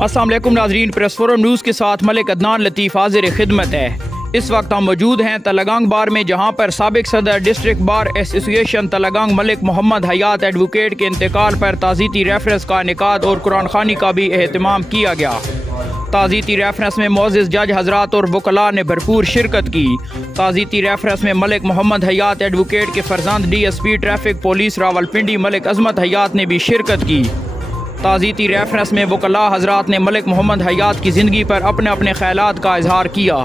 السلام علیکم ناظرین، پریس فورم نیوز کے ساتھ ملک عدنان لطیف حاضر خدمت ہے۔ اس وقت ہم موجود ہیں تلگانگ بار میں، جہاں پر سابق صدر ڈسٹرکٹ بار ایسوسی ایشن تلگانگ ملک محمد حیات ایڈوکیٹ کے انتقال پر تعزیتی ریفرنس کا انعقاد اور قرآن خوانی کا بھی اہتمام کیا گیا۔ تعزیتی ریفرنس میں معزز جج حضرات اور وکلاء نے بھرپور شرکت کی۔ تعزیتی ریفرنس میں ملک محمد حیات ایڈوکیٹ کے فرزند D S P traffic police Rawalpindi Malik Azmat Hayat نے بھی شرکت کی۔ تعزیتی ریفرنس میں وکلاء حضرات نے ملک محمد حیات کی زندگی پر اپنے اپنے خیالات کا اظہار کیا۔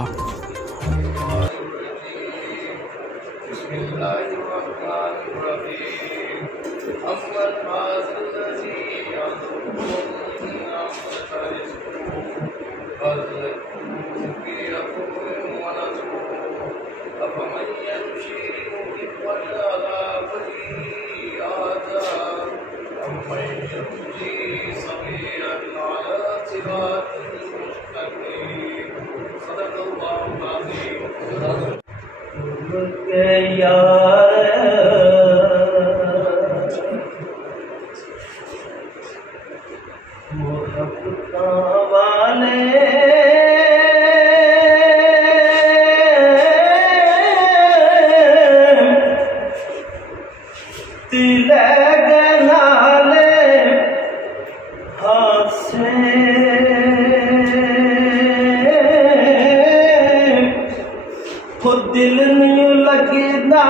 دل نہیں لگدا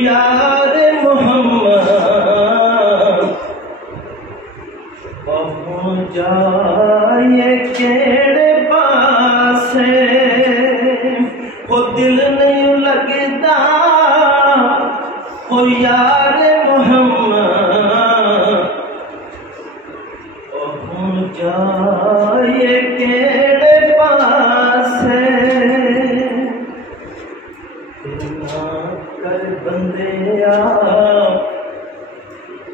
یار محمد پہنچ جائے کیڑے پاسے، دل نہیں لگدا یار محمد پہنچ جائے کیڑے پاسے، کر بندیا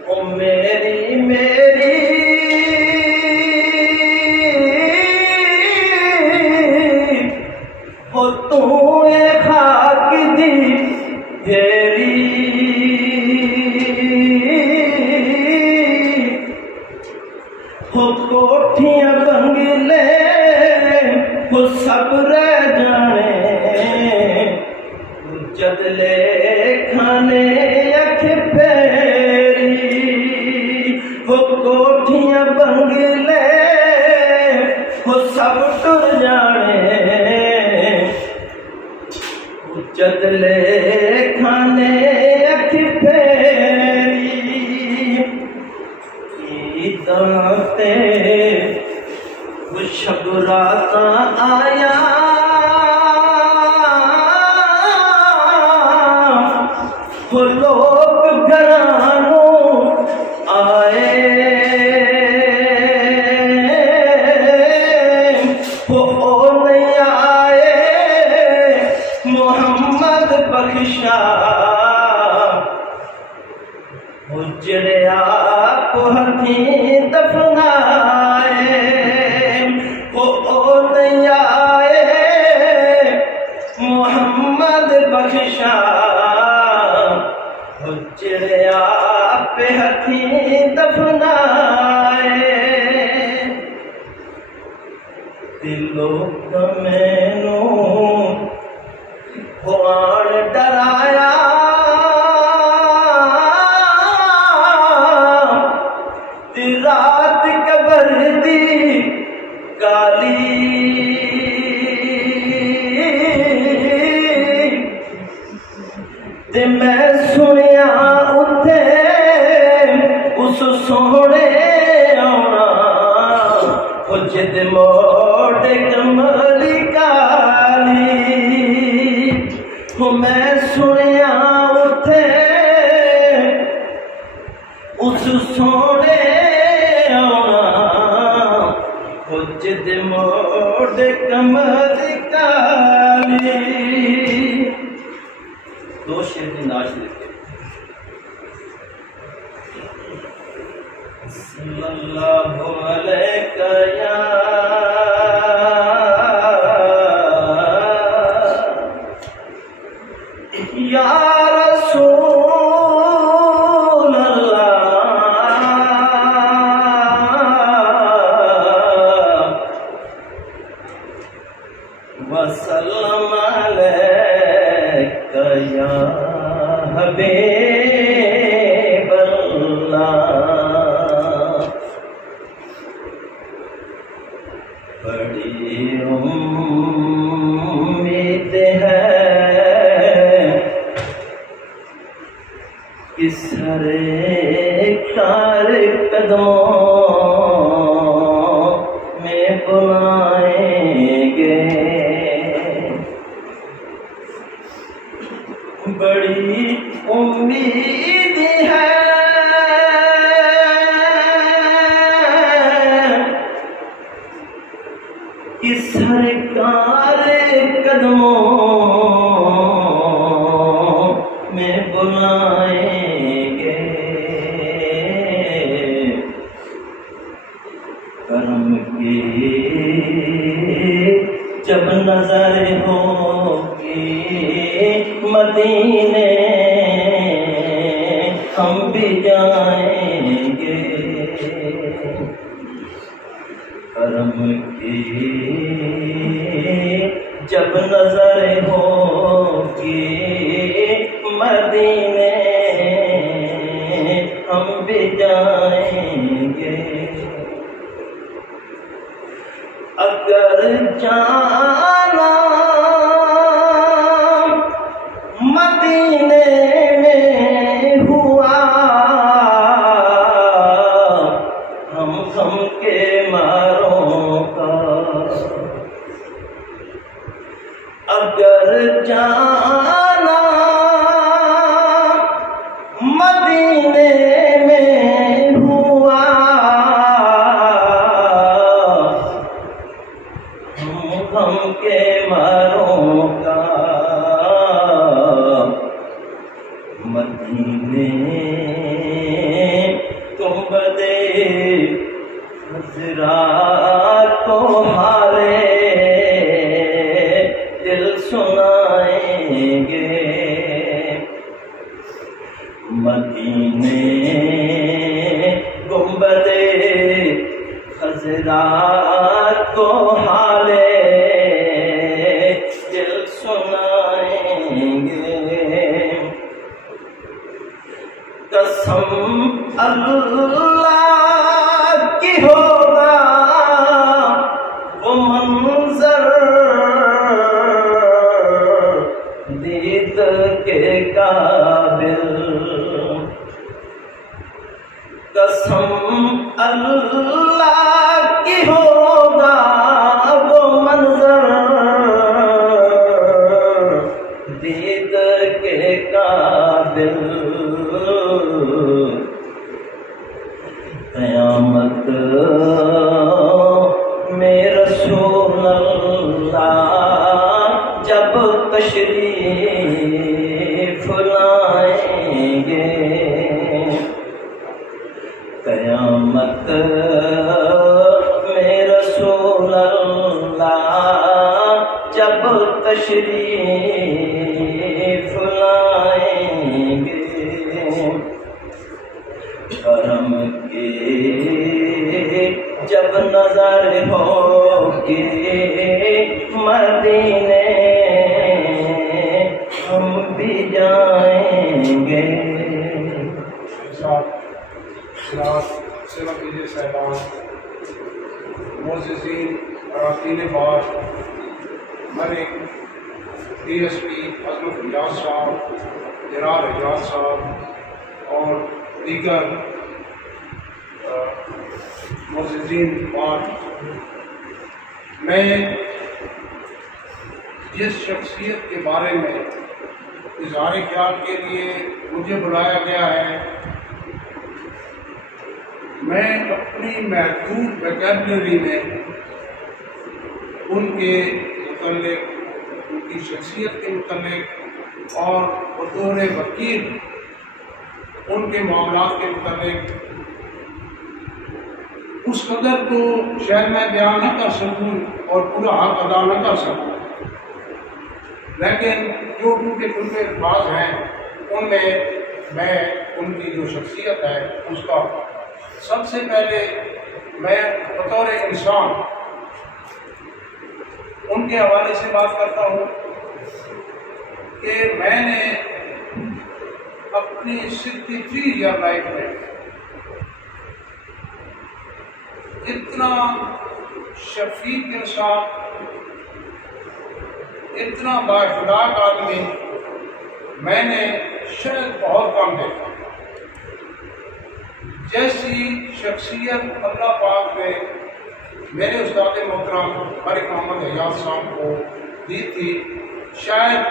او میری میری او تو اے خاک دی تیری او کوٹھیاں بنگلے او سب رہ جانے، جدلے کھانے اکھ پھیری وہ کوٹھیاں بنگلے وہ سب ٹر جانے، جدلے کھانے اکھ پھیری عیداں تے وہ شب راتاں آیا لوگ گھرانوں آئے، وہ نہیں آئے محمد بخشا، وہ جڑے آپ ہتھیں دفنائے، وہ نہیں آئے محمد بخشا، جڑے آپ ہتھیں دفنائے، دلوں کا مینوں خوان ڈرایا، رات قبر دی کالی تے میں سنیا اتھے اس سونے آنا، وہ جد موڑ کملی کالی، میں سنیا اتھے اس سونے آنا، وہ جد موڑ کملی کالی۔ دو شعر کی ناش لیتے صلی اللہ علیہ یا رسول اللہ قدموں میں بلائیں گے، بڑی امید ہے کہ سرکار قدموں میں بلائیں گے، کرم کی جب نظر ہوگی مدینے ہم بھی جائیں گے، کرم کی جب نظر ہوگی مدینے ہم بھی جائیں گے، اگر جانا مدینے میں ہوا ہم غم کے ماروں کا، اگر جانا مدینے میں ہوا ہم غم کے ماروں کا، مدینے گنبدِ خضرا کو حالے دل سنائیں گے، مدینے گنبدِ خضرا کو حالے دل سنائیں گے، قسم اللہ کی ہوگا وہ منظر دید کے قابل، قسم اللہ کی ہوگا وہ منظر دید کے قابل، قیامت میں رسول اللہ جب تشریف لائیں گے، قیامت میں رسول اللہ جب تشریف لائیں گے، کرم کی جب نظر ہوگی مدینے ہم بھی جائیں گے۔ سیوا کیجیے صاحبان، معززین، اراکین بار، ملک، ڈی ایس پی عظمت اجاز صاحب، جناب اجاز صاحب اور دیگر معززین بار، میں جس شخصیت کے بارے میں اظہار خیال کے لیے مجھے بلایا گیا ہے، میں اپنی محدود ویکیبلری میں ان کے متعلق، ان کی شخصیت کے متعلق اور بطور وکیل ان کے معاملات کے متعلق اس قدر تو شاید میں بیان نہ کر سکوں اور پورا حق ادا نہ کر سکوں، لیکن جو ان کے کلمے الفاظ ہیں ان میں میں ان کی جو شخصیت ہے اس کا سب سے پہلے میں بطور انسان ان کے حوالے سے بات کرتا ہوں کہ میں نے اپنی 63 ایئر لائف میں اتنا شفیق انسان، اتنا بااخلاق آدمی میں نے شاید بہت کم دیکھا۔ جیسی شخصیت اللہ پاک نے میرے استاد محترم ملک محمد حیات صاحب کو دی تھی، شاید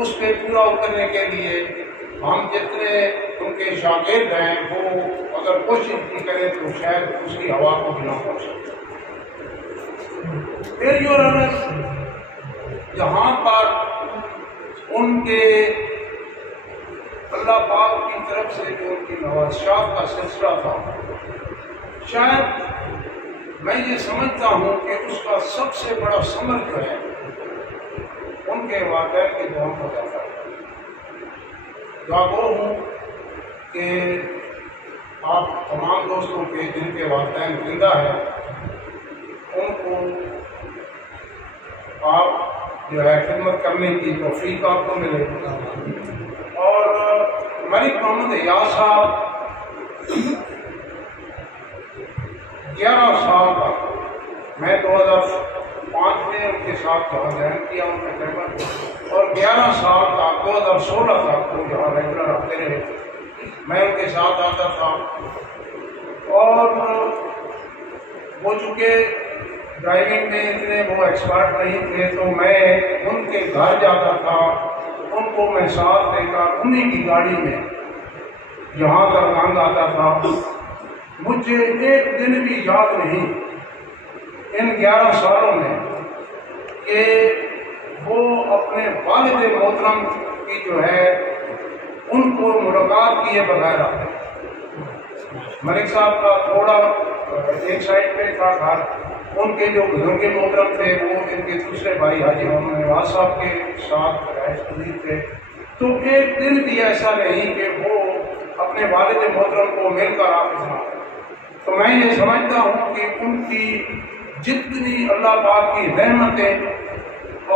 اس پہ پورا اترنے کے لیے ہم جتنے ان کے شاگرد ہیں وہ اگر کوشش بھی کریں تو شاید اس کی ہوا کو بھی نہ پہنچ سکے۔ پھر یور آنر، جہاں پر ان کے اللہ پاک کی طرف سے جو ان کی نوازشات کا سلسلہ تھا، شاید میں یہ سمجھتا ہوں کہ اس کا سب سے بڑا ثمر جو ہے ان کے والدین کے دعا ہو جاتا ہے۔ دعا گو ہوں کہ آپ تمام دوستوں کے جن کے والدین زندہ ہیں ان کو آپ جو ہے خدمت کرنے کی توفیق آپ کو ملے۔ اور ملک محمد حیات صاحب 11 سال تک، میں 2005 میں ان کے ساتھ جہاں جوائن کیا ان کے خدمت، اور 11 سال تک 2016 تک وہ جہاں ریگولر آتے رہے، میں ان کے ساتھ آتا تھا۔ اور وہ چونکہ ڈرائیونگ میں اتنے وہ ایکسپرٹ نہیں تھے تو میں ان کے گھر جاتا تھا، ان کو میں ساتھ لے کر انہیں کی گاڑی میں یہاں درگنگ آتا تھا۔ مجھے ایک دن بھی یاد نہیں ان 11 سالوں میں کہ وہ اپنے والد محترم کی جو ہے ان کو ملاقات کیے بغیر آتے۔ ملک صاحب کا تھوڑا ایک سائڈ پہ تھا گھر، ان کے جو بزرگ محترم تھے وہ ان کے دوسرے بھائی حاجی محمد نواز صاحب کے ساتھ رہائش پذیر تھے، تو ایک دن بھی ایسا نہیں کہ وہ اپنے والد محترم کو مل کر آپ سنا۔ تو میں یہ سمجھتا ہوں کہ ان کی جتنی اللہ پاک کی رحمتیں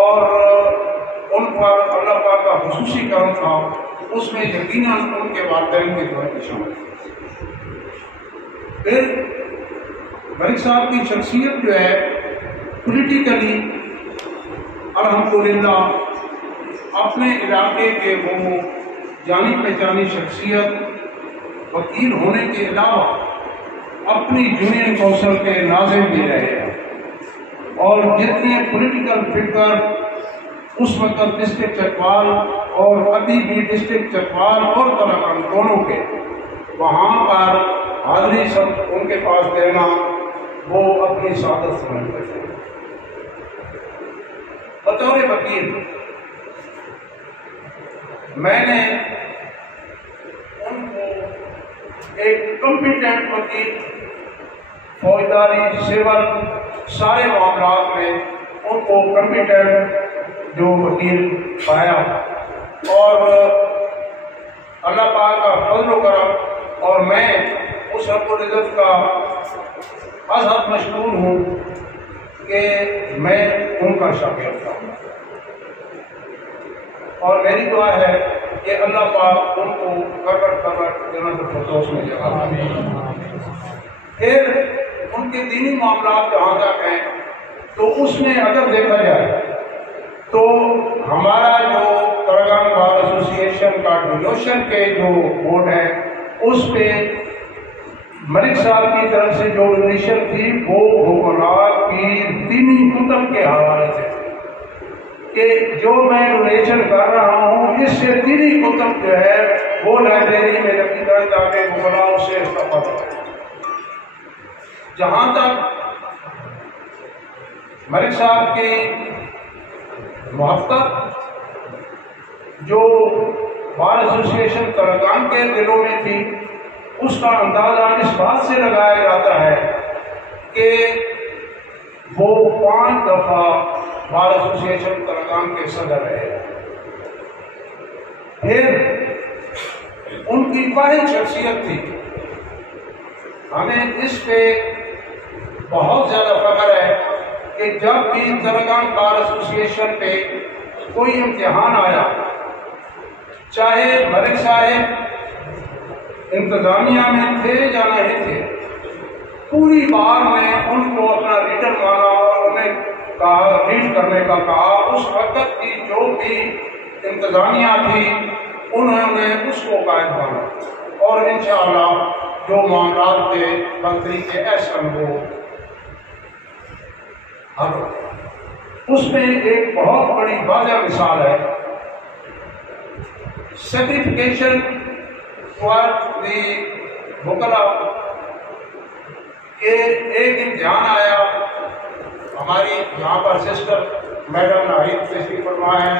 اور ان پر اللہ پاک کا خصوصی کرم تھا، اس میں یقیناً ان کے والدین کے دعا کی شامل۔ پھر ملک صاحب کی شخصیت جو ہے پولیٹیکلی الحمدللہ اپنے علاقے کے وہ جانی پہچانی شخصیت، وکیل ہونے کے علاوہ اپنی یونین کونسل کے ناظم بھی رہے ہیں، اور جتنے پولیٹیکل فگر اس وقت ڈسٹرکٹ چکوال اور ابھی بھی ڈسٹرکٹ چکوال اور تلنگانہ دونوں کے وہاں پر حاضری سب ان کے پاس دینا وہ اپنی سعادت سمجھتے تھے۔ بطور وکیل میں نے ان کو ایک کمپیٹنٹ وکیل، فوجداری، سول، سارے معاملات میں ان کو کمپیٹنٹ جو وکیل پایا، اور اللہ پاک کا فضل و کرم، اور میں اس رب العزت کا از حد مشکور ہوں کہ میں ان کا شاگرد تھا، اور میری دعا ہے کہ اللہ پاک ان کو جنت الفردوس میں جگہ دے۔ پھر ان کے دینی معاملات جہاں تک ہیں تو اس میں اگر دیکھا جائے تو ہمارا جو تلنگانہ بار ایسوسی ایشن کا ڈیویژن کے جو بورڈ ہے اس پہ ملک صاحب کی طرف سے جو ڈونیشن تھی وہ حکمران کی دینی کتب کے حوالے سے کہ جو میں ڈونیشن کر رہا ہوں اس سے دینی کتب جو ہے وہ لائبریری میں رکھی جائے تاکہ حکمران سے استفادہ کریں۔ جہاں تک ملک صاحب کی محبت جو بار ایسوسی ایشن تلنگانہ کے دلوں میں تھی، اس کا اندازہ اس بات سے لگایا جاتا ہے کہ وہ 5 دفعہ بار ایسوسی ایشن تلنگانہ کے صدر رہے۔ پھر ان کی واحد شخصیت تھی، ہمیں اس پہ بہت زیادہ فخر ہے کہ جب بھی تلنگانہ بار ایسوسی ایشن پہ کوئی امتحان آیا، چاہے ملک صاحب انتظامیہ میں تھے یا نہیں تھے، پوری بار میں ان کو اپنا ریٹن مانا اور انہیں کہا ریڈ کرنے کا کہا۔ اس وقت کی جو بھی انتظامیہ تھی انہوں نے اس کو قائد مانا، اور انشاءاللہ جو معاملات کے بطریقے احسن ہو حل ہو۔ اس میں ایک بہت بڑی واضح مثال ہے سرٹیفکیشن فار دی وکلا کہ ایک امتحان آیا، ہماری یہاں پر سسٹر میڈم ناہید تشریف فرما ہے،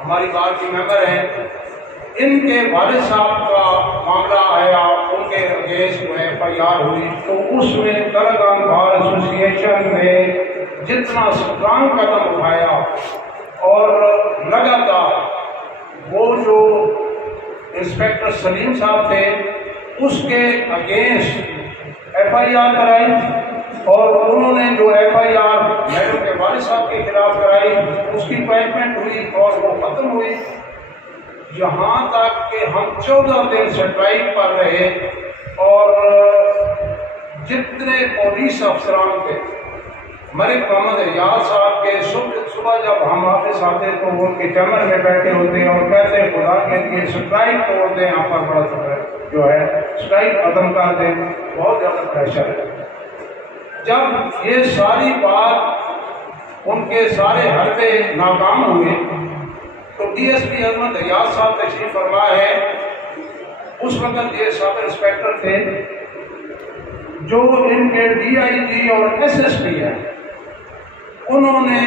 ہماری بار کی ممبر ہیں، ان کے والد صاحب کا معاملہ آیا، ان کے اگینسٹ جو ہے FIR ہوئی، تو اس میں تلنگانہ بار ایسوسی ایشن نے جتنا اسٹرانگ قدم اٹھایا اور لگاتار وہ جو انسپیکٹر سلیم صاحب تھے اس کے اگینسٹ FIR کرائی، اور انہوں نے جو FIR میڈم کے والد صاحب کے خلاف کرائی اس کی اپائنٹمنٹ ہوئی اور وہ ختم ہوئی، یہاں تک کہ ہم 14 دن سٹرائک پر رہے، اور جتنے پولیس افسران تھے ملک محمد ریاض صاحب کے صبح جب ہم آفس آتے تو وہ ان کے چیمبر میں بیٹھے ہوتے اور کہتے خدا کے لیے سٹرائک توڑ دیں، یہاں پر بڑا جو ہے سٹرائک ختم کر دیں، بہت زیادہ پریشر ہے۔ جب یہ ساری بات ان کے سارے حربے ناکام ہوئے تو DSP احمد ریاض صاحب تشریف فرما ہے، اس وقت یہ سب انسپیکٹر تھے جو ان کے DIG اور SSP ہیں، انہوں نے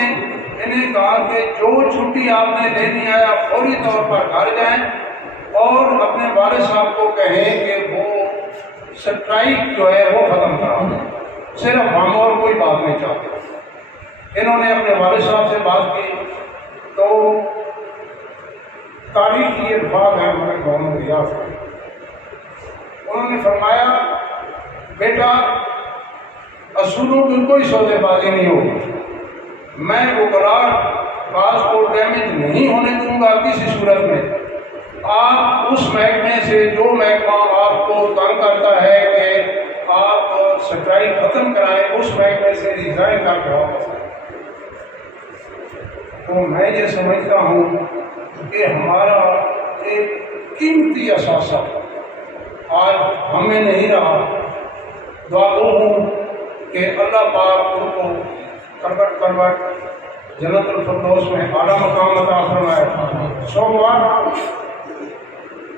انہیں کہا کہ جو چھٹی آپ نے لینی ہے آپ فوری طور پر گھر جائیں اور اپنے والد صاحب کو کہیں کہ وہ سٹرائک جو ہے وہ ختم کرا دیں، صرف ہم اور کوئی بات نہیں چاہتے۔ انہوں نے اپنے والد صاحب سے بات کی تو تاریخی الفاظ ہیں ملک محمد ریاض کا، انہوں نے فرمایا بیٹا اصولوں کی کوئی سودے بازی نہیں ہوگی، میں وکلا پاسپورٹ ڈیمیج نہیں ہونے دوں گا کسی صورت میں، آپ اس محکمے سے جو محکمہ آپ کو تنگ کرتا ہے کہ آپ سٹرائک ختم کرائیں اس محکمے سے ریزائن کر کے واپس آئیں۔ تو میں یہ سمجھتا ہوں کہ ہمارا ایک قیمتی اثاثہ آج ہمیں نہیں رہا، دعا گو ہوں کہ اللہ پاک ان کو کروٹ جنت الفردوس میں اعلیٰ مقام عطا فرمائے۔ سوموار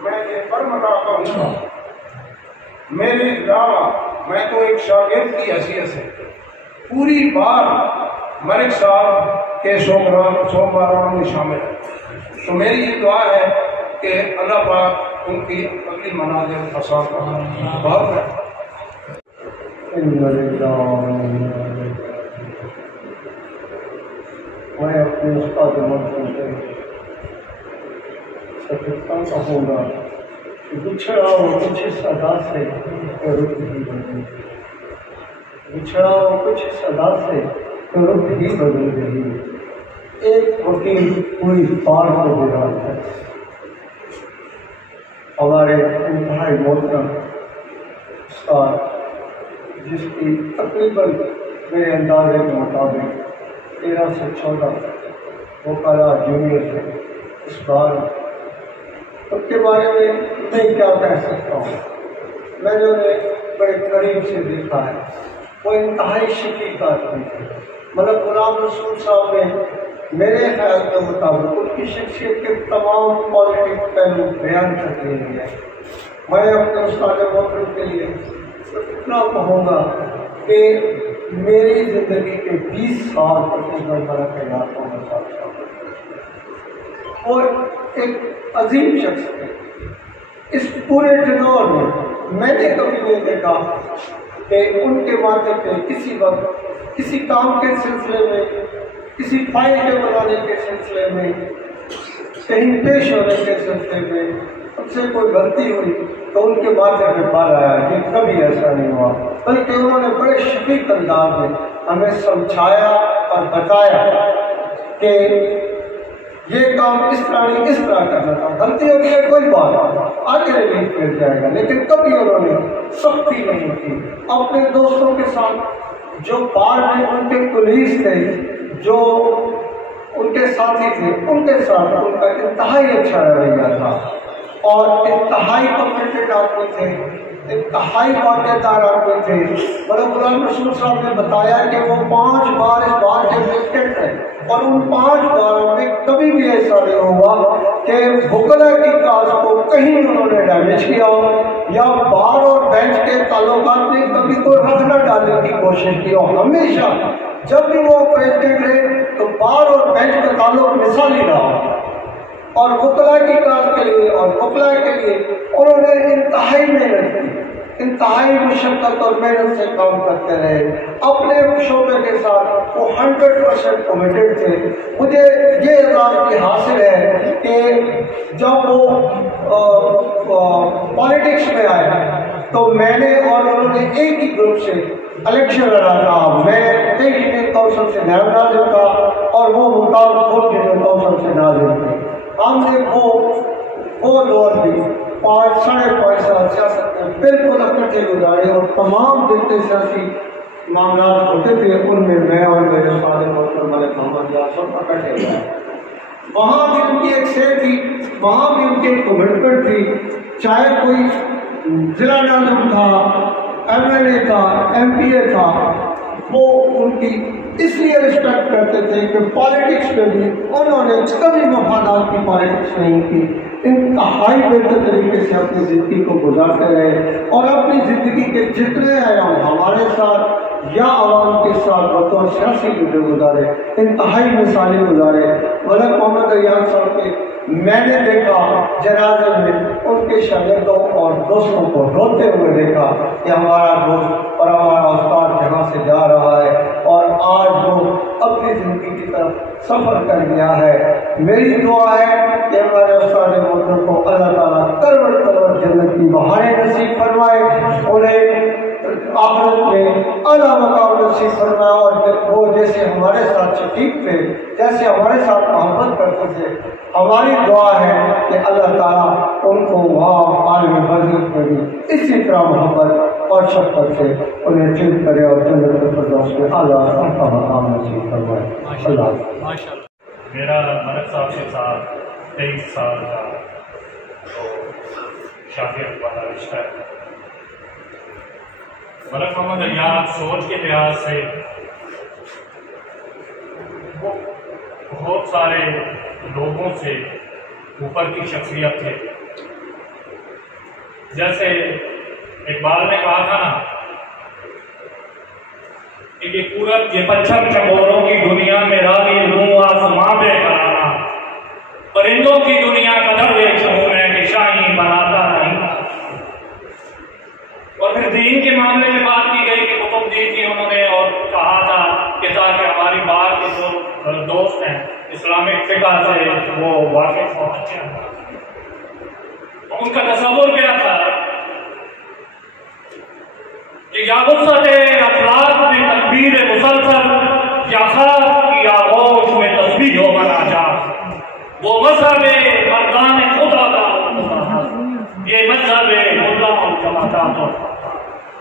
میں یہ فرماتا ہوں میرے علاوہ میں تو ایک شاگرد کی حیثیت سے پوری بار ملک صاحب کے سومواروں میں شامل ہے، تو میری یہ دعا ہے کہ اللہ پاک ان کی اگلی منازل فساد بہت ہے۔ میں اپنے استاد منظور سے سکتا کہوں گا کہ بچھڑا اور کچھ صدا سے رخ ہی بدل، بچھڑا اور کچھ صدا سے رخ ہی بدل رہی، ایک وکیل پوری بار کو بگاڑ ہے۔ ہمارے انتہائی محترم استاد جس کی تقریباً میرے اندازے کے مطابق 13 سے 14 وکلا جونیئر تھے اس بار، ان کے بارے میں میں کیا کہہ سکتا ہوں، میں نے انہیں بڑے قریب سے دیکھا ہے، وہ انتہائی شفیق آدمی تھے۔ مطلب غلام رسول صاحب نے میرے خیال کے مطابق ان کی شخصیت کے تمام پازیٹیو پہلو بیان کر دیے ہیں۔ میں اپنے استاد محترم کے لیے اتنا کہوں گا کہ میری زندگی کے 20 سال تقریباً بڑا خیالات ہوں گا اور ایک عظیم شخص ہے۔ اس پورے ٹنور میں نے کبھی نہیں دیکھا کہ ان کے ماتھے پہ کسی وقت کسی کام کے سلسلے میں، کسی فائل کے بنانے کے سلسلے میں، کہیں پیش ہونے کے سلسلے میں ان سے کوئی غلطی ہوئی تو ان کے ماتھے پہ بال آیا، کہ کبھی ایسا نہیں ہوا، بلکہ انہوں نے بڑے شفیق انداز میں ہمیں سمجھایا اور بتایا کہ یہ کام اس طرح نہیں اس طرح کرنا تھا، غلطی ہوگی ہے کوئی بات آگے نہیں پھیل جائے گا، لیکن کبھی انہوں نے سختی نہیں کی۔ اپنے دوستوں کے ساتھ جو بار میں ان کے پولیس تھے، جو ان کے ساتھی تھے، ان کے ساتھ ان کا انتہائی اچھا رویہ تھا، اور انتہائی کمیٹڈ آدمی تھے، انتہائی واقعدار آدمی تھے۔ بڑے غلام رسول صاحب نے بتایا کہ وہ 5 بار اس بار کے پریزیڈنٹ ہیں، اور ان 5 باروں میں کبھی بھی ایسا نہیں ہوا کہ وکلا کی کاز کو کہیں انہوں نے ڈیمیج کیا ہو، یا بار اور بینچ کے تعلقات میں کبھی کوئی رخ نہ ڈالنے کی کوشش کی ہو۔ ہمیشہ جب بھی وہ پریزیڈنٹ رہے تو بار اور بینچ کا تعلق مثالی رہا، اور وکلا کی کاز کے لیے اور وکلا کے لیے انہوں نے انتہائی محنت کی، انتہائی مشقت اور محنت سے کام کرتے رہے، اپنے شعبے کے ساتھ وہ 100% کمیٹڈ تھے۔ مجھے یہ اعزاز کی حاصل ہے کہ جب وہ پالیٹکس میں آئے تو میں نے اور انہوں نے ایک ہی گروپ سے الیکشن لڑا تھا۔ میں کئی کونسل سے نائب ناظر تھا اور وہ مطابق کونسل سے ناظر تھے۔ ہم نے وہ دور بھی 5-5.5 سال سیاست میں بالکل اکٹھے گزارے، اور تمام جتنے سیاسی معاملات ہوتے تھے ان میں میں اور میرے استاد محترم ملک محمد یاسر اکٹھے ہوئے۔ وہاں بھی ان کی ایک سیر تھی، وہاں بھی ان کی ایک کمٹمنٹ تھی، چاہے کوئی ضلع ناظم تھا، MLA تھا، MPA تھا، وہ ان کی اس لیے رسپیکٹ کرتے تھے کہ پالیٹکس میں بھی انہوں نے کبھی مفادات کی پالیٹکس نہیں کی، انتہائی بہتر طریقے سے اپنی زندگی کو گزارتے رہے، اور اپنی زندگی کے جتنے ایام ہمارے ساتھ یا عوام کے ساتھ بطور سیاسی لیڈر گزارے، انتہائی مثالی گزارے۔ ملک محمد ایاز صاحب کے میں نے دیکھا جنازے میں ان کے شاگردوں اور دوستوں کو روتے ہوئے دیکھا کہ ہمارا دوست اور ہمارا استاد جہاں سے جا رہا ہے، اور آج وہ اپنی زندگی کی طرف سفر کر گیا ہے۔ میری دعا ہے کہ ہمارے استاد محترم کو اللہ تعالیٰ کروڑ جنت کی بہاریں نصیب فرمائے، انہیں آخرت میں اعلیٰ مقام نصیب فرمائے، اور وہ جیسے ہمارے ساتھ شفیق تھے، جیسے ہمارے ساتھ محبت کرتے تھے، ہماری دعا ہے کہ اللہ تعالیٰ ان کو وہاں عالم برزخ میں بھی اسی طرح محبت اور شفقت سے انہیں جلد کرے اور جنت الفردوس میں اعلیٰ کا مقام نصیب فرمائے۔ اللہ میرا ملک صاحب کے ساتھ 23 سال کا تو شافیت والا رشتہ ہے۔ ملک محمد ایاز سوچ کے لحاظ سے وہ بہت سارے لوگوں سے اوپر کی شخصیت تھے۔ جیسے اقبال نے کہا تھا نا کہ یہ پچھم چکوروں کی دنیا میں راغب ہوں آسماں پہ کرانا، پرندوں کی دنیا کا درویش ہوں میں کہ شاہین بناتا نہیں۔ اور پھر دین کے معاملے میں بات کی گئی کہ کتب دی تھی انہوں نے، اور کہا تھا کہ تاکہ ہماری بات کے جو دوست ہیں اسلامک فقہ سے وہ واقف ہو۔ ان کا تصور کیا تھا کہ یا وسعت افراد میں تکبیر مسلسل، یا خاک کی آغوش میں تسبیح و مناجات، وہ مذہب مردان خدا کا یہ مذہب اللہ جماعت۔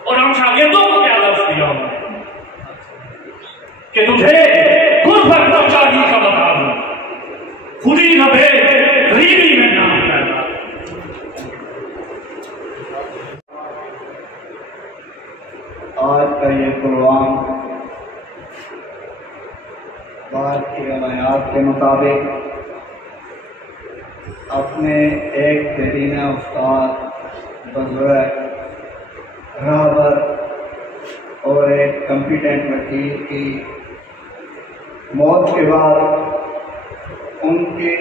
اور ہم شاگردوں کو کیا لفظ دیا کہ تجھے غربت نہ چاہیے کا بتا دوں، خودی نہ بے غریبی میں نام پیدا۔ آج کا یہ پروگرام بعد کی روایات کے مطابق اپنے ایک بہترین استاد، بزرگ، رہبر اور ایک کمپیٹنٹ وکیل کی موت کے بعد ان کے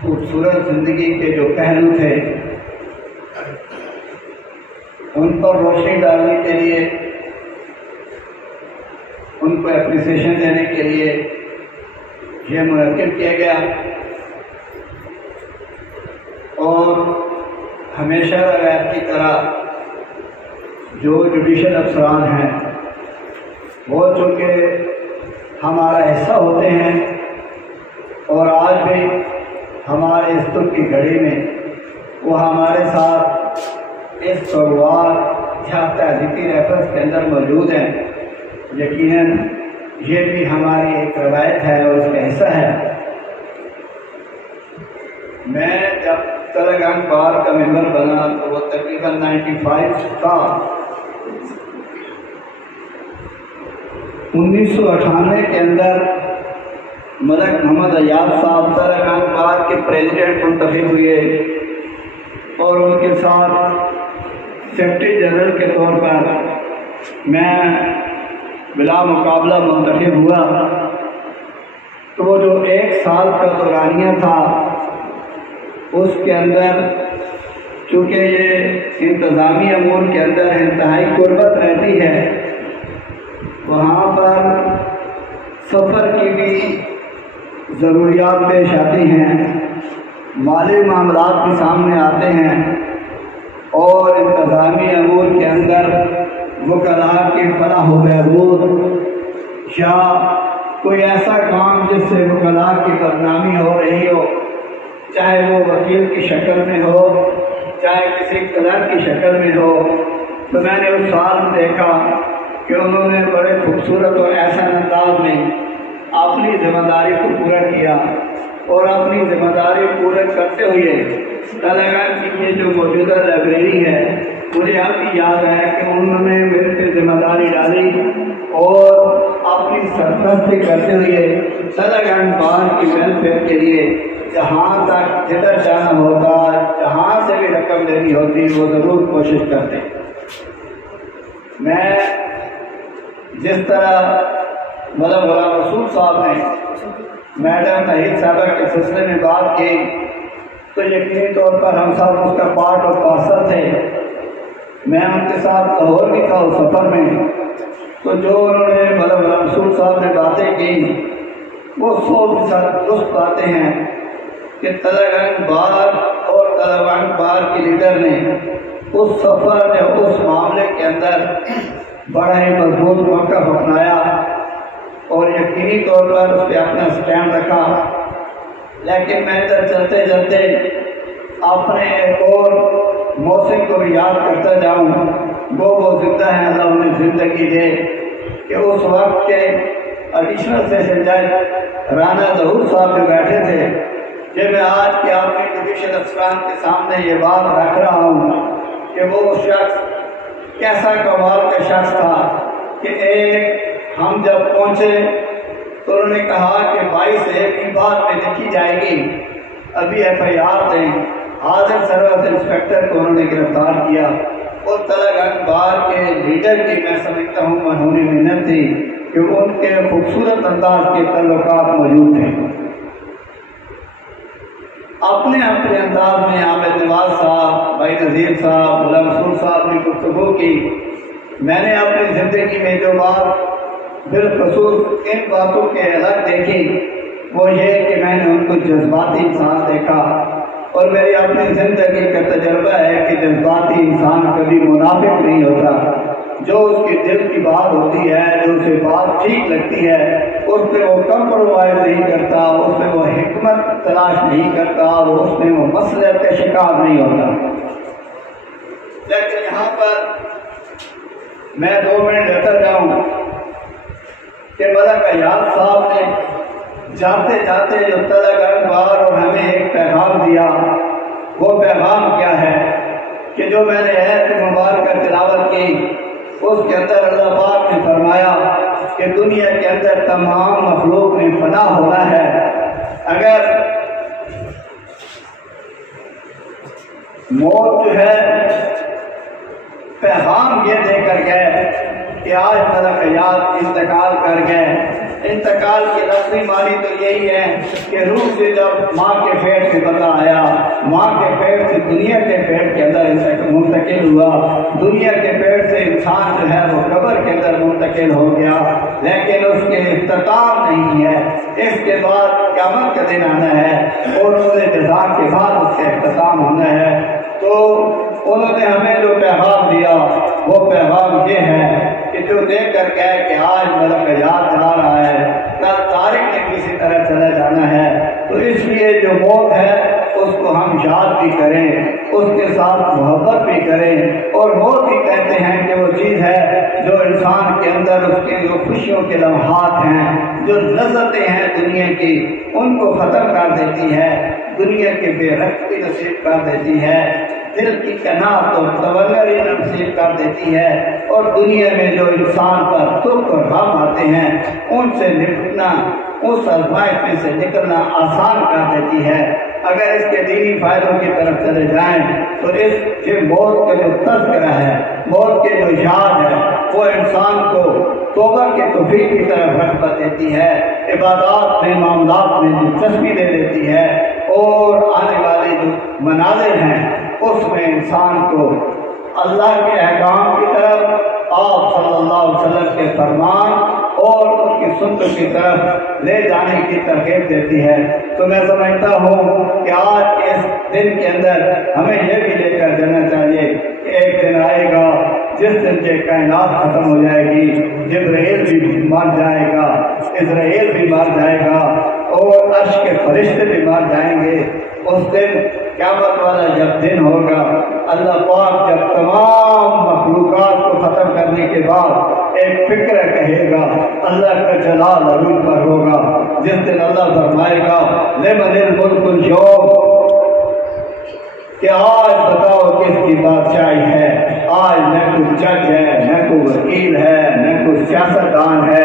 خوبصورت زندگی کے جو پہلو تھے ان پر روشنی ڈالنے کے لیے، ان کو اپریسیشن دینے کے لیے یہ منعقد کیا گیا۔ اور ہمیشہ روایت کی طرح جو جوڈیشل افسران ہیں وہ چونکہ ہمارا حصہ ہوتے ہیں، اور آج بھی ہمارے اس دکھ کی گھڑی میں وہ ہمارے ساتھ اس سوال یا تعزیتی ریفرنس کے اندر موجود ہیں، یقیناً یہ بھی ہماری ایک روایت ہے اور اس کا حصہ ہے۔ میں جب تلنگانہ بار کا ممبر بنا تو وہ تقریباً 95 تھا۔ 1998 کے اندر ملک محمد حیات صاحب تلنگانہ بار کے پریزیڈنٹ منتخب ہوئے اور ان کے ساتھ سیکرٹری جنرل کے طور پر میں بلا مقابلہ منتخب ہوا۔ تو وہ جو 1 سال کا دورانیہ تھا اس کے اندر چونکہ یہ انتظامی امور کے اندر انتہائی قربت رہتی ہے، وہاں پر سفر کی بھی ضروریات پیش آتی ہیں، مالی معاملات بھی سامنے آتے ہیں اور انتظامی امور کے اندر وکلاء کی فلاح و بہبود یا کوئی ایسا کام جس سے وکلاء کی بدنامی ہو رہی ہو، چاہے وہ وکیل کی شکل میں ہو چاہے کسی کلرک کی شکل میں ہو، تو میں نے اس سال دیکھا کہ انہوں نے بڑے خوبصورت اور احسن انداز میں اپنی ذمہ داری کو پورا کیا اور اپنی ذمہ داری پورا کرتے ہوئے تلنگانہ کی یہ جو موجودہ لائبریری ہے مجھے اب بھی یاد ہے کہ انہوں نے میرے پہ ذمہ داری ڈالی اور اپنی سرپرستی کرتے ہوئے تلنگانہ بار کی ویلفیئر کے لیے جہاں تک جدھر جانا ہوتا، جہاں سے بھی رقم لینی ہوتی وہ ضرور کوشش کرتے۔ میں جس طرح مطلب غلام رسول صاحب نے میڈم نہید صاحبہ کے سلسلے میں بات کی تو یقینی طور پر ہم سب اس کا پارٹ اور پارسل تھے۔ میں ان کے ساتھ لاہور بھی تھا اس سفر میں، تو جو انہوں نے مطلب غلام رسول صاحب نے باتیں کی وہ 100% درست باتیں ہیں کہ تلنگانہ بار اور تلنگانہ بار کے لیڈر نے اس سفر میں اس معاملے کے اندر بڑا ہی مضبوط موقف اپنایا اور یقینی طور پر اس پہ اپنا اسٹینڈ رکھا۔ لیکن میں ادھر چلتے چلتے اپنے ایک اور محسن کو بھی یاد کرتا جاؤں، وہ زندہ ہیں، اللہ انہیں زندگی دے، کہ اس وقت کے ایڈیشنل سیشن جج رانا ظہور صاحب جو بیٹھے تھے کہ میں آج کی آپ کی جوڈیشل افسران کے سامنے یہ بات رکھ رہا ہوں کہ وہ شخص کیسا کمال کا شخص تھا کہ ایک ہم جب پہنچے تو انہوں نے کہا کہ 22 کی بات میں لکھی جائے گی، ابھی FIR دیں۔ حاضر سروس انسپیکٹر کو انہوں نے گرفتار کیا اور تلنگانہ بار کے لیڈر کی میں سمجھتا ہوں منہونی محنت تھی کہ ان کے خوبصورت انداز کے تعلقات موجود تھے۔ اپنے انداز میں عابد نواز صاحب، بھائی نذیر صاحب، غلام رسول صاحب نے گفتگو کی۔ میں نے اپنی زندگی میں جو بات بالخصوص ان باتوں کے الگ دیکھی وہ یہ کہ میں نے ان کو جذباتی انسان دیکھا، اور میری اپنی زندگی کا تجربہ ہے کہ جذباتی انسان کبھی منافق نہیں ہوتا۔ جو اس کے دل کی بات ہوتی ہے، جو اسے بات ٹھیک لگتی ہے، اس پہ وہ کمپرومائز نہیں کرتا، اس میں وہ حکمت تلاش نہیں کرتا، اس میں وہ مصلحت کا شکار نہیں ہوتا۔ لیکن یہاں پر میں 2 منٹ لیتا جاؤں کہ ملک حیات صاحب نے جاتے جاتے جو تلنگانہ بار اور ہمیں ایک پیغام دیا، وہ پیغام کیا ہے کہ جو میں نے آیت مبارکہ تلاوت کی اس کے اندر اللہ پاک نے فرمایا کہ دنیا کے اندر تمام مخلوق میں فنا ہونا ہے۔ اگر موت جو ہے پیغام یہ دے کر گئے کہ آج ملک حیات انتقال کر گئے، انتقال کی لفظی معنی تو یہی ہے کہ روح سے جب ماں کے پیٹ سے پتہ آیا، ماں کے پیٹ سے دنیا کے پیٹ کے اندر منتقل ہوا، دنیا کے پیٹ سے انسان جو ہے وہ قبر کے اندر منتقل ہو گیا، لیکن اس کے اختتام نہیں ہے۔ اس کے بعد قیامت کا دن آنا ہے اور اس نے جزا کے بعد اس کا اختتام ہونا ہے۔ تو انہوں نے ہمیں جو پیغام دیا وہ پیغام یہ ہے کہ جو دے کر گئے کہ آج ملک حیات جا رہا ہے، کل طارق نے کسی طرح چلا جانا ہے، تو اس لیے جو موت ہے اس کو ہم یاد بھی کریں، اس کے ساتھ محبت بھی کریں، اور موت بھی کہتے ہیں کہ وہ چیز ہے جو انسان کے اندر اس کے جو خوشیوں کے لمحات ہیں، جو لذتیں ہیں دنیا کی، ان کو ختم کر دیتی ہے۔ دنیا کی بے رختی نصیب کر دیتی ہے، دل کی قناعت اور تولری نصیب کر دیتی ہے، اور دنیا میں جو انسان پر دکھ اور غم آتے ہیں ان سے نپٹنا، اس آزمائش میں سے نکلنا آسان کر دیتی ہے۔ اگر اس کے دینی فائدوں کی طرف چلے جائیں تو اس سے موت کا جو تذکرہ ہے، موت کے جو یاد ہے، وہ انسان کو توبہ کی توفیق کی طرف رغبت دیتی ہے، عبادات میں، معاملات میں دلچسپی دے دیتی ہے، اور آنے والے جو مناظر ہیں اس میں انسان کو اللہ کے احکام کی طرف، آپ صلی اللہ علیہ وسلم کے فرمان اور ان کی سنتوں کی طرف لے جانے کی ترغیب دیتی ہے۔ تو میں سمجھتا ہوں کہ آج اس دن کے اندر ہمیں یہ بھی لے کر جانا چاہیے کہ ایک دن آئے گا جس دن یہ کائنات ختم ہو جائے گی، جبرائیل بھی مر جائے گا، اسرائیل بھی مر جائے گا، اور عرش کے فرشتے بھی مر جائیں گے۔ اس دن قیامت والا جب دن ہوگا، اللہ پاک جب تمام مخلوقات کو ختم کرنے کے بعد ایک فکر کہے گا، اللہ کا جلال عروج پر ہوگا، جس دن اللہ فرمائے گا لمن الملک اليوم، کہ آج بتاؤ کس کی بادشاہی ہے۔ آج نہ کوئی جج ہے، نہ کوئی وکیل ہے، نہ کوئی سیاستدان ہے۔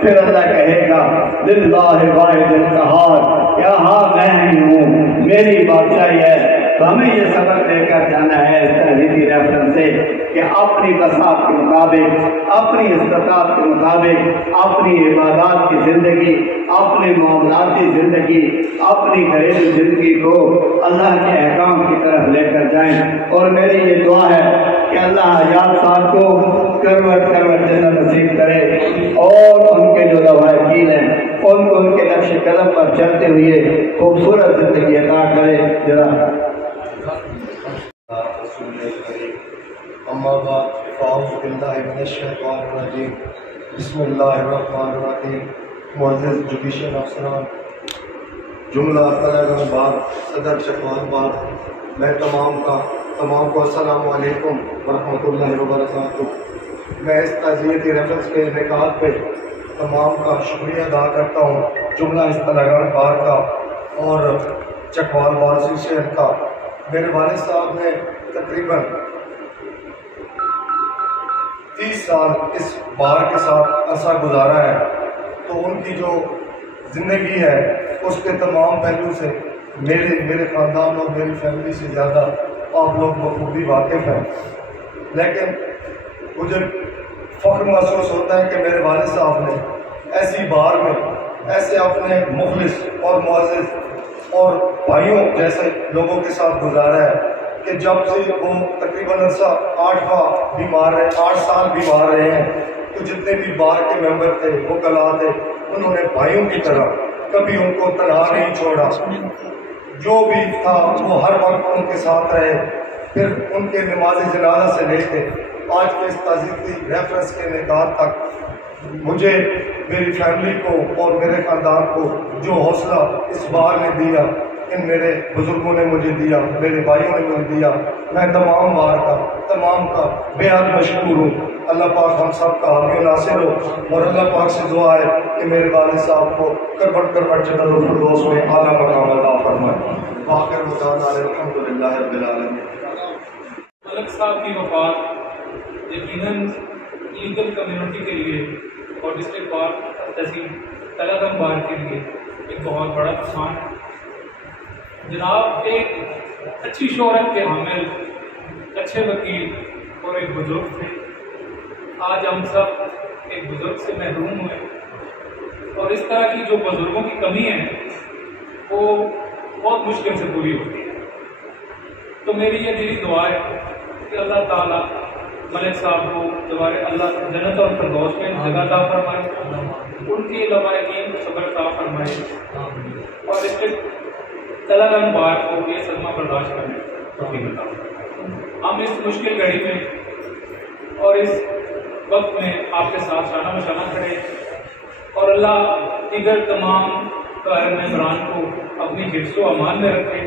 پھر اللہ کہے گا للہ واحد القہار، یہاں میں ہی ہوں، میری بادشاہی ہے۔ تو ہمیں یہ سبق لے کر جانا ہے اس تحریری ریفرنس سے کہ اپنی بساط کے مطابق، اپنی استطاعت کے مطابق اپنی عبادات کی زندگی، اپنے معاملاتی زندگی، اپنی گھریلو زندگی کو اللہ کے احکام کی طرف لے کر جائیں۔ اور میری یہ دعا ہے کہ اللہ حیات صاحب کو کروٹ کروٹ جنت نصیب کرے، اور ان کے جو لواحقین ہیں ان کو ان کے نقش قدم پر چلتے ہوئے خوبصورت زندگی عطا کرے۔ جزاک اما بعد فاعوذ باللہ من الشیطان الرجیم، بسم اللہ الرحمن الرحیم۔ معزز جوڈیشل افسران، جملہ طلباء بعد، صدر چکوال بعد، میں تمام کو السلام علیکم ورحمۃ اللہ وبرکاتہ۔ میں اس تعزیتی ریفرنس کے انعقاد پہ تمام کا شکریہ ادا کرتا ہوں، جملہ اصطلاح بار کا اور چکوال بار ایسوسیشن کا۔ میرے والد صاحب نے تقریباً 30 سال اس بار کے ساتھ عرصہ گزارا ہے، تو ان کی جو زندگی ہے اس کے تمام پہلو سے میرے خاندان اور میری فیملی سے زیادہ آپ لوگ بخوبی واقف ہیں، لیکن مجھے فخر محسوس ہوتا ہے کہ میرے والد صاحب نے ایسی بار میں ایسے اپنے مخلص اور معزز اور بھائیوں جیسے لوگوں کے ساتھ گزارا ہے کہ جب سے وہ تقریباً عرصہ 8 سال بیمار رہے ہیں، تو جتنے بھی بار کے ممبر تھے، وکلاء تھے، انہوں نے بھائیوں کی طرح کبھی ان کو تنہا نہیں چھوڑا، جو بھی تھا وہ ہر وقت ان کے ساتھ رہے۔ پھر ان کے نماز جنازہ سے لے کے آج کے اس تعزیتی ریفرنس کے انعقاد تک مجھے، میری فیملی کو اور میرے خاندان کو جو حوصلہ اس بار نے دیا، ان میرے بزرگوں نے مجھے دیا، میرے بھائیوں نے مجھے دیا، میں تمام کا بے حد مشکور ہوں۔ اللہ پاک ہم سب کا حامی و ناصر ہو، اور اللہ پاک سے دعا ہے کہ میرے والد صاحب کو کروٹ جنت الفردوس میں اعلیٰ مقام عطا فرمائے۔ آخر دعوانا الحمدللہ رب العالمین۔ ملک صاحب کی وفات یقیناً لیگل کمیونٹی کے لیے اور ڈسٹرکٹ بار تحصیل تلگنگ بار کے لیے ایک بہت بڑا نقصان ہے۔ جناب ایک اچھی شہرت کے حامل، اچھے وکیل اور ایک بزرگ تھے۔ آج ہم سب ایک بزرگ سے محروم ہوئے، اور اس طرح کی جو بزرگوں کی کمی ہے وہ بہت مشکل سے پوری ہوتی ہے۔ تو میری یہ دلی دعا ہے کہ اللہ تعالیٰ ملک صاحب کو دوبارہ اللہ جنت اور فردوس میں جگہ عطا فرمائے، ان کے لواحقین کو صبر عطا فرمائے، اور اس کے تلگنگ بار کو یہ صدمہ برداشت کرنے توفیق عطا فرمائے۔ ہم اس مشکل گھڑی میں اور اس وقت میں آپ کے ساتھ شانہ بشانہ کھڑے، اور اللہ دیگر تمام قائم ممبران کو اپنی حفظ و امان میں رکھے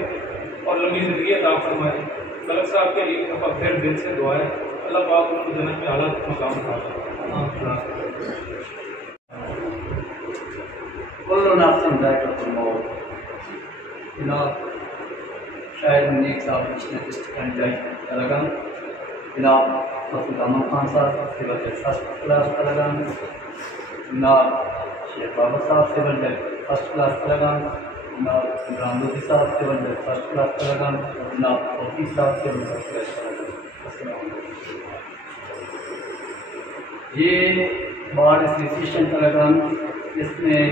اور لمبی زندگی عطا فرمائے۔ ملک صاحب کے لیے پھر دل سے دعا ہے، اللہ پاک ان کو جنت میں اعلیٰ مقام عطا فرمائے۔ كل نفس ذائقة الموت۔ جناب شاید نیک صاحب نیشنل ڈسٹرکٹ جج تلگنگ، جناب مسعود احمد خان صاحب سول جج فرسٹ کلاس تلگنگ، جناب شیخ بابر صاحب سول جج فرسٹ کلاس تلگنگ، جناب عمران لودھی صاحب سول جج فرسٹ کلاس تلگنگ، اور جناب توفیق صاحب سول جج فرسٹ کلاس تلگنگ۔ السلام علیکم۔ یہ بار ایسوسیشن تلگنگ، اس میں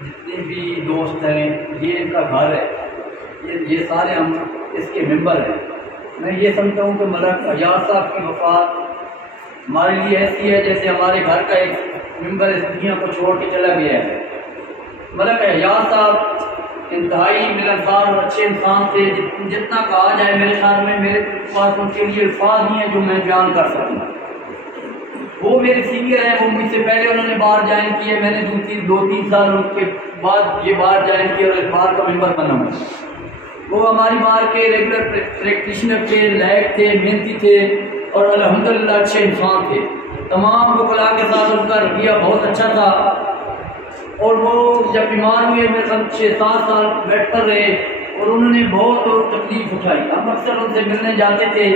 جتنے بھی دوست ہیں، یہ ان کا گھر ہے، یہ سارے ہم اس کے ممبر ہیں۔ میں یہ سمجھتا ہوں کہ ملک ایاز صاحب کی وفات ہمارے لیے ایسی ہے جیسے ہمارے گھر کا ایک ممبر اس دنیا کو چھوڑ کے چلا گیا ہے۔ ملک ایاز صاحب انتہائی ملنسار اور اچھے انسان تھے، جتنا کہا جائے میرے خیال میں میرے پاس ان کے لیے الفاظ نہیں ہیں جو میں بیان کر سکوں۔ وہ میرے سینئر ہیں، وہ مجھ سے پہلے انہوں نے بار جوائن کی ہے، میں نے 2-3 سال ان کے بعد یہ بار جوائن کی اور اس بار کا ممبر بنا ہوں۔ وہ ہماری بار کے ریگولر پریکٹیشنر تھے، لائق تھے، محنتی تھے اور الحمدللہ اچھے انسان تھے۔ تمام وکلاء کے ساتھ ان کا رویہ بہت اچھا تھا، اور وہ جب بیمار ہوئے میرے ساتھ 6-7 سال بیٹھ کر رہے اور انہوں نے بہت تکلیف اٹھائی۔ ہم اکثر ان سے ملنے جاتے تھے۔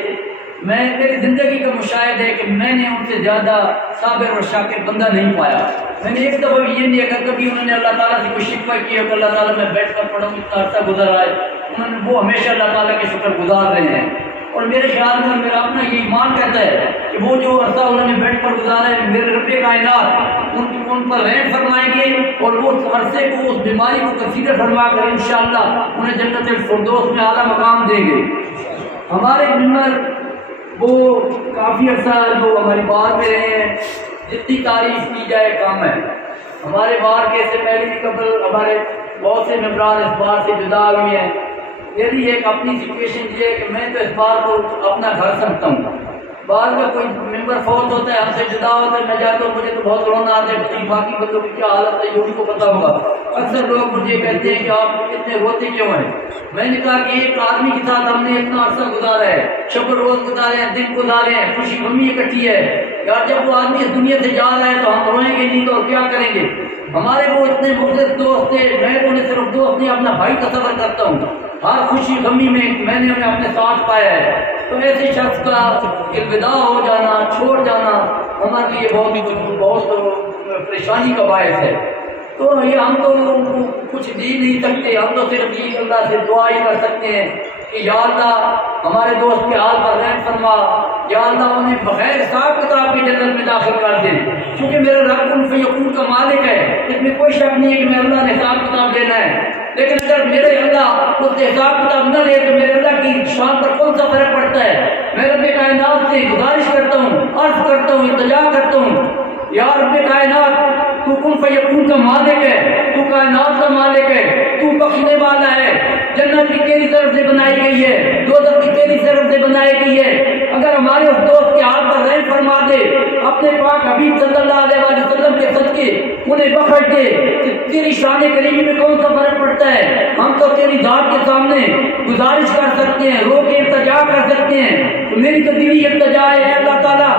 میری زندگی کا مشاہد ہے کہ میں نے ان سے زیادہ صابر اور شاکر بندہ نہیں پایا۔ میں نے ایک دفعہ یہ نہیں اگر کبھی انہوں نے اللہ تعالیٰ سے کوئی شکوہ کیا کہ اللہ تعالیٰ میں بیٹھ کر پڑھوں اتنا عرصہ گزر رہا ہے، انہوں نے وہ ہمیشہ اللہ تعالیٰ کے شکر گزار رہے ہیں۔ اور میرے خیال میں میرا اپنا یہ ایمان کہتا ہے کہ وہ جو عرصہ انہوں نے بیٹھ پر گزارا ہے، میرے رب کائنات ان پر رحم فرمائیں گے اور وہ اس عرصے کو، اس بیماری کو کنسیڈر فرما کر انشاءاللہ انہیں جنت الفردوس میں اعلیٰ مقام دیں گے۔ ہمارے ممبر وہ کافی عرصہ جو ہماری بار میں رہے ہیں، جتنی تعریف کی جائے کم ہے۔ ہمارے بار کے سے پہلے بھی قبل ہمارے بہت سے ممبران اس بار سے جدا ہوئے ہیں۔ میری ایک اپنی سچویشن یہ ہے کہ میں تو اس بار کو اپنا گھر سمجھتا ہوں۔ بعد میں کوئی ممبر فوت ہوتا ہے، ہم سے جدا ہوتا ہے، میں جاتا ہوں، مجھے تو بہت رونا آتا ہے، باقی بندوں کی کیا حالت ہے یہ ان کو پتا ہوگا۔ اکثر لوگ مجھے کہتے ہیں کہ آپ اتنے روتے کیوں ہیں؟ میں نے کہا کہ ایک آدمی کے ساتھ ہم نے اتنا عرصہ گزارا ہے، شب روز گزارے ہیں، دن گزارے ہیں، خوشی غمی اکٹھی ہے یار۔ جب وہ آدمی اس دنیا سے جا رہا ہے تو ہم روئیں گے نہیں تو اور کیا کریں گے؟ ہمارے وہ اتنے مخلص دوست تھے، میں تو انہیں صرف دوست نہیں اپنا بھائی تصور کرتا ہوں۔ ہر خوشی غمی میں میں نے انہیں اپنے ساتھ پایا ہے۔ تو ایسے شخص کا الوداع ہو جانا، چھوڑ جانا ہمارے لیے بہت پریشانی کا باعث ہے۔ تو یہ ہم تو کچھ دے نہیں سکتے، ہم تو صرف یہ اللہ سے دعا ہی کر سکتے ہیں کہ یا اللہ ہمارے دوست کے حال پر رحم فرما، یا اللہ انہیں بغیر حساب کتاب کی جنت میں داخل کر دے، کیونکہ میرا رب کن فیکون کا مالک ہے، اس میں کوئی شک نہیں ہے کہ میں اللہ نے حساب کتاب لینا ہے۔ لیکن اگر میرے اللہ اس سے حساب کتاب نہ لے تو میرے اللہ کی شان پر کون سا فرق پڑتا ہے؟ میں رب کائنات سے گزارش کرتا ہوں، عرض کرتا ہوں، التجا کرتا ہوں، یا رب کائنات تو کن فیکون کا مالک ہے، تو کائنات کا مالک ہے، تو بخشنے والا ہے، جنت بھی تیری طرف سے بنائی گئی ہے، دوزخ بھی تیری طرف سے بنائی گئی ہے۔ اگر ہمارے اس دوست کے ہاتھ پر رحم فرما دے، اپنے پاک حبیب صلی اللہ علیہ وسلم کے صدقے انہیں بخش دے، تیری شان کریمی میں کون سا فرق پڑتا ہے؟ ہم تو تیری ذات کے سامنے گزارش کر سکتے ہیں، رو کے التجا کر سکتے ہیں۔ تو میری تو دلی التجا ہے اللہ تعالیٰ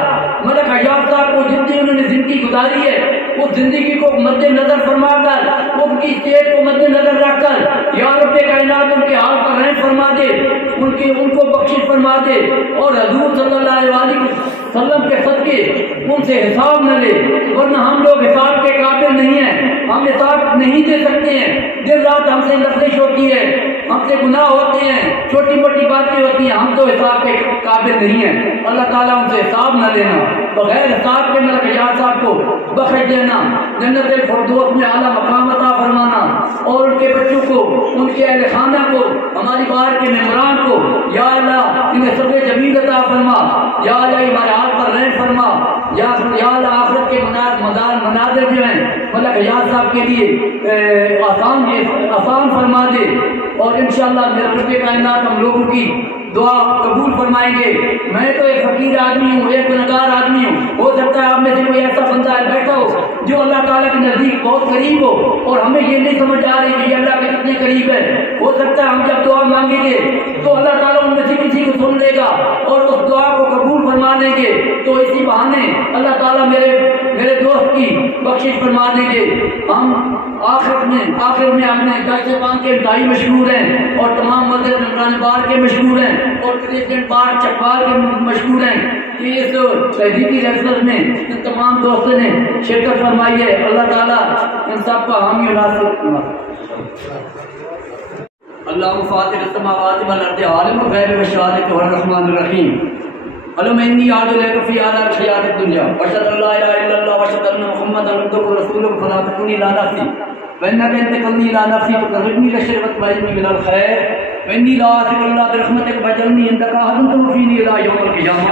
ملک ایاز صاحب کو جتنی انہوں نے زندگی گزاری ہے اس زندگی کو مد نظر فرما کر، ان کی صحت کو مد نظر رکھ کر یا رب کائنات ان کے حال پر رحم فرما دے، ان کو بخشش فرما دے، اور حضور صلی اللہ علیہ وسلم کے صدقے ان سے حساب نہ لے، ورنہ ہم لوگ حساب کے قابل نہیں ہیں، ہم حساب نہیں دے سکتے ہیں۔ دن رات ہم سے لفظش ہوتی ہے، ہم سے گناہ ہوتے ہیں، چھوٹی موٹی باتیں ہوتی ہیں، ہم تو حساب کے قابل نہیں ہیں۔ اللہ تعالیٰ ان سے حساب نہ لینا، بغیر حساب کے ملک ایاز صاحب کو بخش دینا، جنت الفردوس میں اعلیٰ مقام عطا فرمانا، اور ان کے بچوں کو، ان کے اہل خانہ کو، ہماری بار کے ممبران کو یا اللہ انہیں سب جمیل عطا فرما، یا اللہ ہمارے ہاتھ پر رحم فرما، یا اللہ آخرت کے مناظر جو ہیں ملک ایاز صاحب کے لیے آسان فرما دے، اور انشاءاللہ میرے رب کائنات ہم لوگوں کی دعا قبول فرمائیں گے۔ میں تو ایک فقیر آدمی ہوں، ایک گنہگار آدمی ہوں، ہو سکتا ہے آپ میں سے کوئی ایسا بندہ بیٹھا ہو جو اللہ تعالیٰ کے نزدیک بہت قریب ہو اور ہمیں یہ نہیں سمجھ آ رہی کہ یہ اللہ کے کتنے قریب ہے۔ ہو سکتا ہے ہم جب دعا مانگیں گے تو اللہ تعالیٰ ان میں سے کسی کو سن لے گا اور اس دعا کو قبول فرما لیں گے، تو اسی بہانے اللہ تعالیٰ میرے دوست کی بخشش فرما دیں گے۔ ہم آخر میں اپنے گاجے بان کے دائی مشہور ہیں اور تمام مذہب عمران بار کے مشہور ہیں اور پریزیڈنٹ بار چکبار کے مشہور ہیں کہ اس تہذیبی ریفرنس میں ان تمام دوستوں نے شرکت فرمائی ہے. اللہ تعالیٰ ان سب کا حامی و ناصر. اللہ فاطر السماوات والارض عالم الغیب والشہادۃ الرحمن الرحیم. اللهم انی اعوذ بک فی اعلی الحیات الدنیا واشهد ان لا الہ الا اللہ واشهد ان محمدا عبدہ ورسولہ فلا تکلنی الی نفسی فانک ان تکلنی الی نفسی تقربنی الی الشر وتبعدنی من الخیر وانی لا اثق الا برحمتک فاجعلنی عندک احدا توفینی الی یوم القیامہ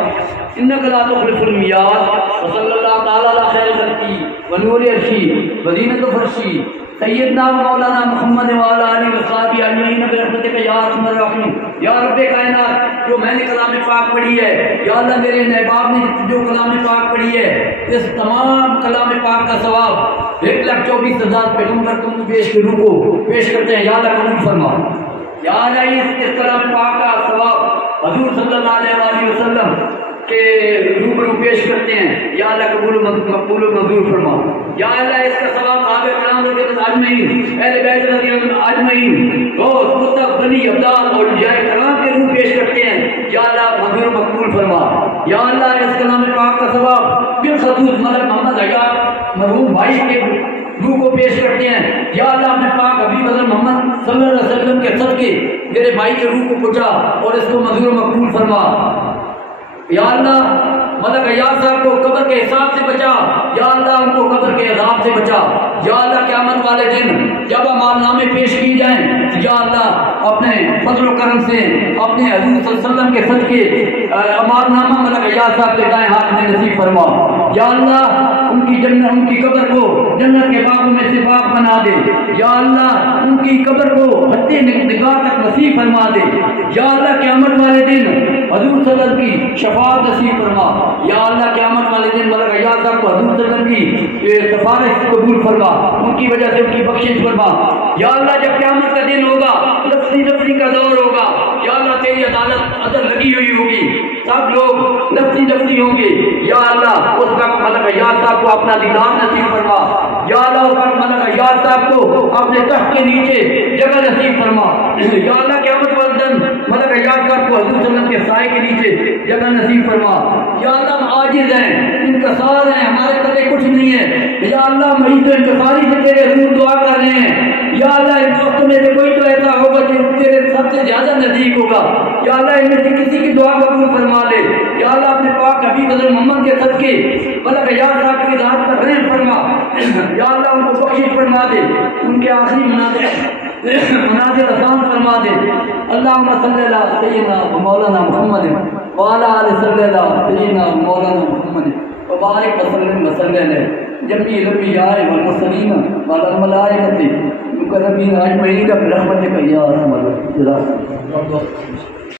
انک لا تخلف الميعاد. وصلی اللہ تعالی علی خیر خلقہ ونور عرشہ وزینۃ فرشہ سیدنا مولانا محمد وعلی آلہ وصحبہ اجمعین برحمتک یا ارحم الراحمین. یا رب کائنات جو میں نے کلام پاک پڑھی ہے یا اللہ میرے احباب نے جو کلام پاک پڑھی ہے اس تمام کلام پاک کا ثواب 1,24,000 پیغمبر تم پیش کے روح کو پیش کرتے ہیں. یا اللہ قبول فرما. یا اللہ اس کلام پاک کا ثواب حضور صلی اللہ علیہ وسلم کے روبرو پیش کرتے ہیں. یا اللہ قبول مقبول و منظور فرما. یا اللہ اس کا ثواب صحابہ کرام رضی اللہ اجمعین اہل بیت رضی اللہ اجمعین اور کتب بنی عبدال اور اولیاء کرام کے روح پیش کرتے ہیں. یا اللہ منظور و مقبول فرما. یا اللہ اس کلام پاک کا ثواب بالخصوص ملک محمد حیات مرحوم بھائی کے روح کو پیش کرتے ہیں. یا اللہ اپنے پاک حبیب حضرت محمد صلی اللہ علیہ وسلم کے صدقے میرے بھائی کے روح کو پہنچا اور اس کو منظور و مقبول فرما. یا اللہ ملک حیات صاحب کو قبر کے حساب سے بچا. یا اللہ ان کو قبر کے عذاب سے بچا. یا اللہ قیامت والے دن جب اعمال نامے پیش کی جائیں یا اللہ اپنے فضل و کرم سے اپنے حضور صلی اللہ علیہ وسلم کے صدقے اعمال نامہ ملک حیات صاحب کے دائیں ہاتھ میں نصیب فرما. یا اللہ ان کی جنت ان کی قبر کو جنت کے باغوں میں سے باغ بنا دے. یا اللہ ان کی قبر کو حد نگاہ تک نصیب فرما دے. یا اللہ قیامت والے دن حضور صلی اللہ علیہ وسلم کی شفاعت نصیب فرما. یا اللہ قیامت والے دن ملک حیات صاحب کو حضور صلی اللہ علیہ وسلم کی سفارش قبول فرما. ان کی وجہ سے ان کی بخشش فرما. یا اللہ جب قیامت کا دن ہوگا نفسی کا دور ہوگا یا اللہ تیری عدالت عدل لگی ہوئی ہوگی سب لوگ نفسی ہوں گے. یا اللہ اس وقت ملک حیات صاحب کو اپنا دیدار نصیب فرما. یا اللہ اس وقت ملک حیات صاحب کو اپنے تخت کے نیچے جگہ نصیب فرما. یا اللہ قیامت والے دن ملک حیات صاحب کو حضور صلی اللہ علیہ وسلم کے سائے کے نیچے جگہ نصیب فرما. یا اللہ ہم عاجز ہیں انکسار ہیں ہمارے قدرے کچھ نہیں ہے. یا اللہ مریض و انکساری سے تیرے حضور دعا کر رہے ہیں. یا اللہ ان دوستوں میں سے کوئی تو ایسا ہوگا جو تیرے سب سے زیادہ نزدیک ہوگا. یا اللہ ان میں سے کسی کی دعا قبول فرما لے. یا اللہ اپنے پاک حبیب حضرت محمد کے صدقے ملک حیات صاحب کی ذات پر رحم فرما. یا اللہ ان کو بخشش فرما دے. ان کے آخری مناظر آسان فرما دے. اللہم صلی اللہ سیدنا مولانا محمد وعلی آلہ صلی اللہ سیدنا مولانا محمد وبارک وسلم وسلم جمعی الانبیاء والمرسلین والملائکۃ مقربین اجمعین برحمتک یا ارحم الراحمین.